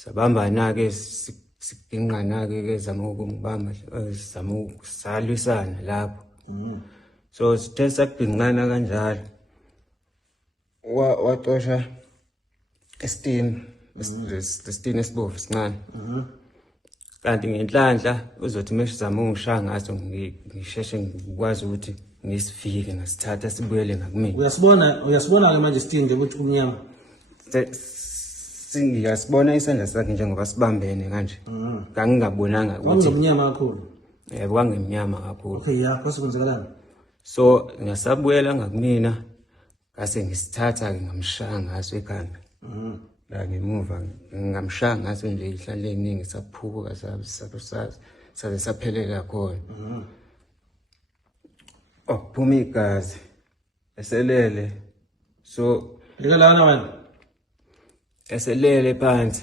sabambana-ke siginqana-ke zama ukungibamba zama ukusalisana lapho. So sithe saginqana kanjalo wacosha esitini esibovu sincane. Kanti ngenhlanhla uzothi mesizama ungishaya ngaso ngisheshe ngikwazi ukuthi ngisifike ngasithatha sibuyele ngakumina. Uyasibona ke manje isitini ukuthi umnyama. Singiyasibona isandla sakhe njengoba sibambene kanje. Ngangingabonanga ukuthi umnyama kakhulu. Yebo kwangemnyama kakhulu. Okay ya kwase kwenzakalani? So ngasabuyela ngakumina ngase ngisithatha ke ngamshaya ngaso ekhanda. La ngemuva ngamshaya ngaso nje ihlale eningi saphuka saze saphelela khona. Okuphuma igazi eselele. So likalana wena eselele phansi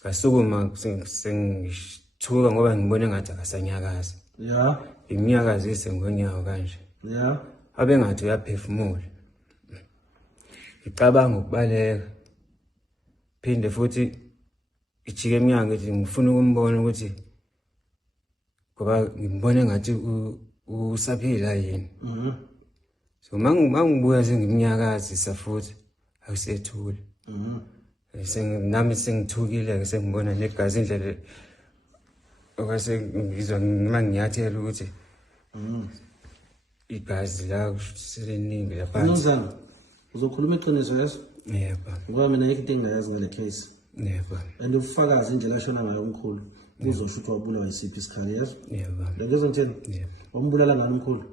ngasukuma sengithuka ngoba ngibone ngathi akasanyakaza. Ya Iminyakazise ngonyawo kanje. Ya Abe ngathi uyaphefumula. Ngicabanga ukubaleka. Phinde futhi ijike eminyango ethi ngifuna ukumbona ukuthi ngoba ngibone ngathi usaphila yini. So mangibuya sengimnyakazisa futhi awusethule. Nami sengithukile ke sengibona negazi indlela okwase ngizwa manginyathela ukuthi igazi la seliningi lapha. Mnumzana uzokhuluma iqiniso yeso? Yebo. Ngoba mina ayikho into engayazi ngale case. Yebo. And ufakazi indlela ashona ngayo umkhulu uzosho ukuthi wabulawa isiphi isikhali yeso? Yebo. Lezo ngitheni? Yebo. Wambulala ngani umkhulu?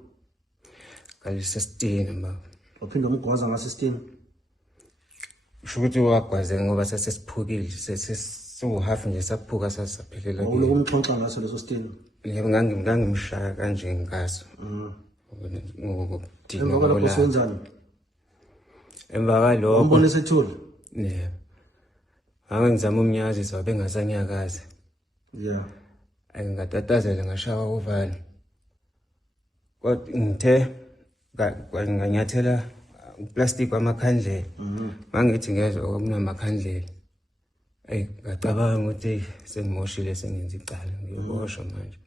Kalisa sitini baba. Waphinde umgwaza ngaso isitini? Usho ukuthi wagwazeka ngoba sasesiphukile sesiwuhafu nje saphuka sasaphelela. Ulo kumxoxa ngaso leso sitini? Yebo ngangimshaya kanje ngaso. Emva kwalokho senzani? Emva kwalokho umbone sethule? Yebo. Ngizama umnyazisa wabengasanyakazi. Yeah. Ngingatatazela ngashaya uvalo. Kodwa ngithe nganyathela plastic wamakhandlela. Mangithi ngezwe okunamakhandlela. Ngacabanga ukuthi sengimoshile sengenza icala ngiyoboshwa manje.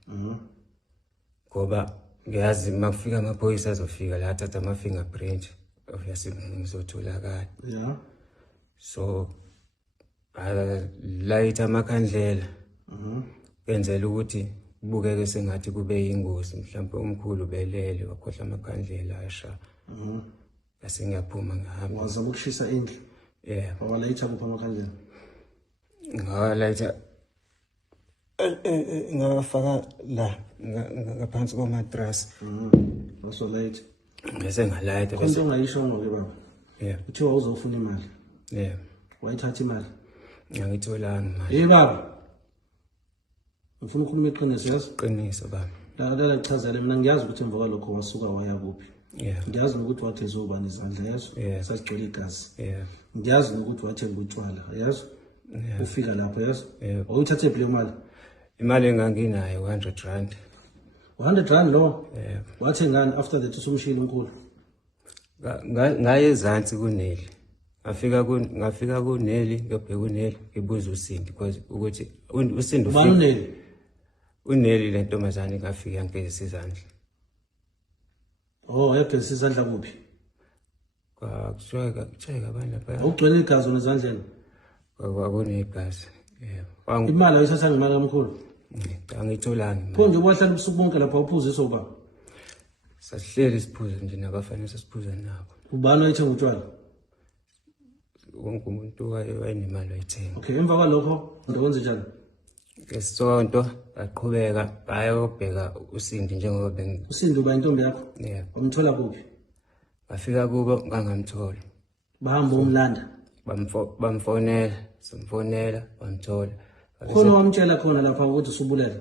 Ngoba ngiyazi makufika amaphoyisa azofika la athatha ama fingerprint obviously ngizotholakala. Yeah. So light amakhandlela. Kwenzela ukuthi kubukeke sengathi kube yingozi mhlawumbe umkhulu belele wakhohla amakhandlela asha. Bese ngiyaphuma ngihamba. Wazama ukushisa indlu? Yeah. Walayitha kupha amakhandlela? Ngalayitha ngafaka la ngaphansi kwamatras. Waso light. Bese ngalayitha bese konke ungayisho ngoke baba. Yeah. Uthiwa uzofuna imali. Yeah. Wayithatha imali? Ngangitholanga imali. Baba. Ngifuna ukukhuluma iqiniso yazi? Iqiniso baba. La lichazele mina ngiyazi ukuthi emva kwalokho wasuka waya kuphi. Yeah. Ngiyazi ukuthi wathe zobani izandla yazi? Yeah. Sasicela igazi. Yeah. Ngiyazi ukuthi wathenga utshwala yazi? Yeah. Ufika lapho yazi? Yeah. Wayithathe phela imali? Imali enganginayo 100 rand. 100 rand lo? Yeah. Wathengani after that usumshini unkulu? Ngaye ezansi kuneli. Ngafika kuneli ngiyobheka uneli ngibuza uSindi because ukuthi uSindi ufika. Uneli? Uneli le ntombazane ngafika yangezisa izandla. Oh, yagezisa izandla kuphi? Kucheka bani lapha. Ugcwele igazi nezandleni? Kwakunegazi. Yebo. Imali ayisatha ngemali kamkhulu? Angitholanga. Pho nje wahlala ubusuku bonke lapha uphuza ubaba? Sasihleli isiphuzo nje nabafanele sisiphuza nabo. Ubani ayithenga utshwala? Wonke umuntu wayenemali ayithenga. Okay, emva kwalokho ndokwenze njani? Ngesonto aqhubeka ayobheka uSindi njengoba uSindi uba intombi yakho? Yebo. Umthola kuphi? Bafika kubo ngangamthola. Bahamba umlanda? Bamfonela, simfonela, bamthola. Khona wamtshela khona lapha ukuthi usubulele?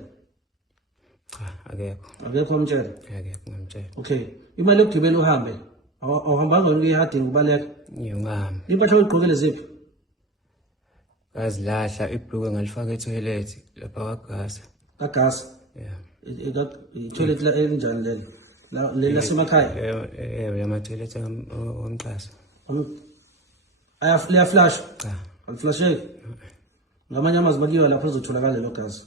Cha, akekho. Akekho wamtshela? Akekho ngamtshela. Okay, imali yokugibela uhambe awuhambanga uyihadinga ubaleka? Ngiyongihamba. Impahla oyigqokele ziphi? Ngazilahla ibhluke ngalifaka etoilet lapha kwagasa. Kagasa? Yeah. Itoilet la elinjani leli? Leli lasemakhaya? Yama toilet wamxasa. Liyaflash? Cha, aliflasheki ngamanye amazwi bakiwa lapho ezotholakala lo gazi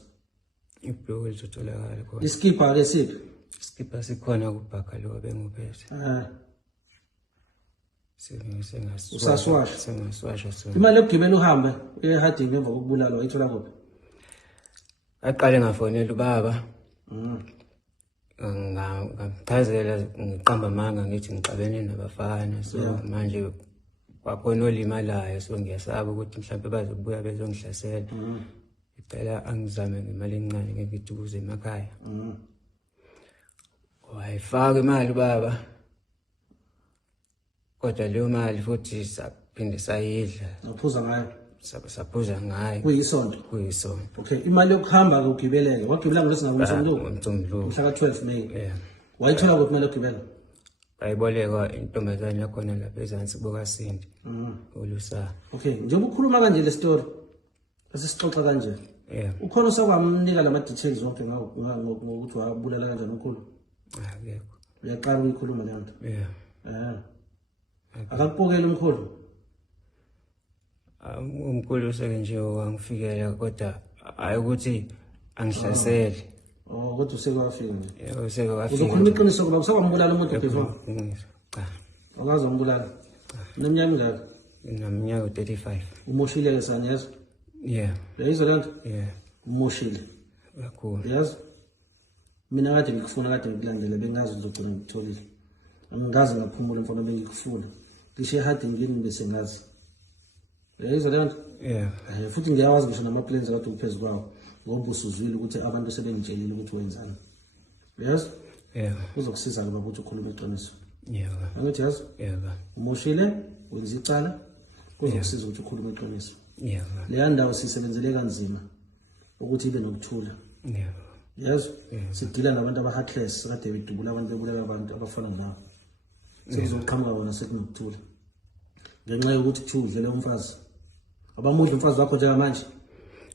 ibhloko lizotholakala khona. iskipha ke siphi Isikipha sikhona kubhaka lo benguphethe. Usaswasha. Sengaswasha so. imali yokugibela uhambe uye eHarding ngemva kokubulala wayithola kuphi Aqale ngafonela ubaba. Ngamchazela ngiqamba amanga ngithi ngixabene nabafana so manje kwakhona olimalayo so ngiyasaba ukuthi mhlawumbe bazobuya bezongihlasela. Ngicela angizame ngemali encane ngithi ukuze emakhaya. Wayifaka imali baba. Kodwa leyo mali futhi saphinde sayidla. ngaphuza ngayo Saphuza ngayo. kuyisonto Kuyisonto. okay imali yokuhamba ukugibeleke wagibela ngolesingabumsomluko Umthomlo. mhla ka-12 May Yeah. wayithola kuphi imali yokugibela Bayiboleka intombazane yakhona lapha ezansi bokasindi. Ulusa. okay njengoba ukhuluma kanje le story asisixoxa kanje Yeah. ukhona usakwamnika lama details wonke ngokuthi wabulala kanjani ukhulu Akekho. uyaqala ukuyikhuluma le nto Yeah. akakupokela umkhulu Umkhulu seke nje wangifikela kodwa ayukuthi angihlasele. kodwa usekwafika nje Useke wafika. uzokhuluma iqiniso ngoba usakwambulala umuntu before Cha. akaze wambulala neminyaka mingaka Ngineminyaka 35. umoshile-ke sanyezwa Yeah. uyayizwa le nto Yeah. umoshile Kakhulu. yazi mina kade ngikufuna kade ngikulandele bengazi ngizogcina ngikutholile angingazi ngaphumula mfana bengikufuna ngisho eHarding ngini bese ngazi uyayizwa le nto Yeah. futhi ngiyawazi ngisho nama-plans kade ukuphezu kwawo ngoba usuzwile ukuthi abantu sebengitshelile ukuthi wenzani yazi Yeah. kuzokusiza-ke baba ukuthi ukhulume iqiniso Yeah. angithi yazi Yeah. umoshile wenza icala kuzokusiza ukuthi ukhulume iqiniso Yeah. leya ndawo sisebenzele kanzima ukuthi ibe nokuthula Yeah. yazi sidila nabantu aba-heartless kade bedubula abantu bebulala abantu abafana nawe sekuzoqhamuka wona sekunokuthula ngenxa yokuthi kuthiwa udlele umfazi abamudla umfazi wakho njengamanje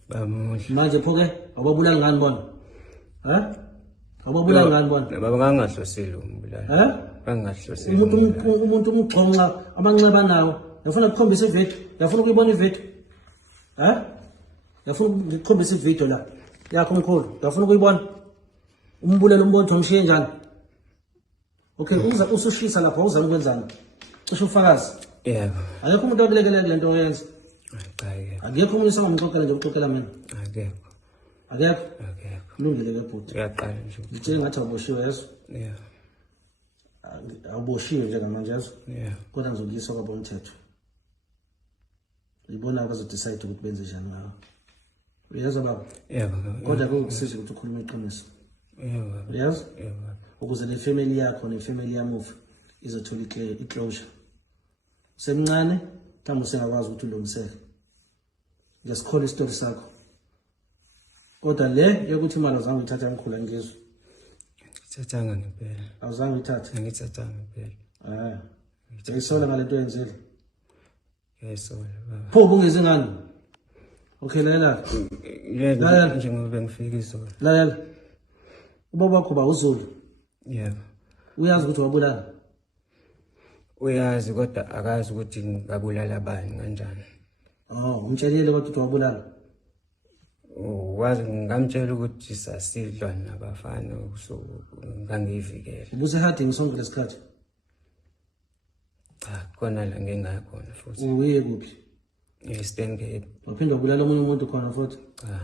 Bamuhle. manje pho-ke awubabulali ngani bona awubabulali ngani bona Baba ngangahlosile umbulala. Bangahlosile. umuntu umgxonxa amanxeba nawo yafuna ukukhombisa ividiyo yafuna ukuyibona ividiyo yafuna ukukhombisa ividiyo la yakho omkhulu yafuna ukuyibona umbulelo umboni wamshiye njani okay usushisa lapha awuzama ukwenzani cishe ufakazi Yebo. akekho umuntu wakulekelela kule nto oyenza Akekho. akekho umuntu sangamxoxela nje uxoxela mina Akekho. akekho Akekho. kulungile ke bhuti Uyaqala nje. ngitshele ngathi awuboshiwe yezo Yeah. awuboshiwe njengamanje yezo Yeah. kodwa ngizokuyiswa kwabomthetho yibona bazodecide ukuthi benze njani ngawo uyezwa baba Yebo. kodwa kukusiza ukuthi ukhulume iqiniso Yebo. uyazi Yebo. ukuze le family yakho nefamily yamuva izothola iclosure semncane mhlawumbe usengakwazi ukuthi ulungiseke ngesikhola isitori sakho kodwa le yokuthi imali azange uyithatha ngikhula ngizwe Ngithathanga ngempela. awuzange uyithathe Ngithathanga ngempela. uyayisola ngale nto yenzile Ngiyayisola baba. pho ubungezi ngani okay lalela Yebo njengoba ngifika izolo. lalela ubaba wakho bawuzulu Yebo. uyazi ukuthi wabulala Uyazi kodwa akazi ukuthi ngabulala bani kanjani. umtshelile kodwa ukuthi wabulala Wazi ngamtshela ukuthi sasidlwa nabafana so ngangivikela. ubuseHarding sonke lesikhathi Cha khona la ngingakhona futhi. uye kuphi Eastern Cape. waphinda wabulala omunye umuntu khona futhi Cha.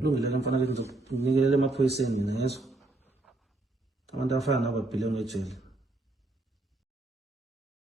kulungile la mfana ke ngizokunikelele emaphoyiseni mina yezo abantu abafana nabo babhilwe ngejele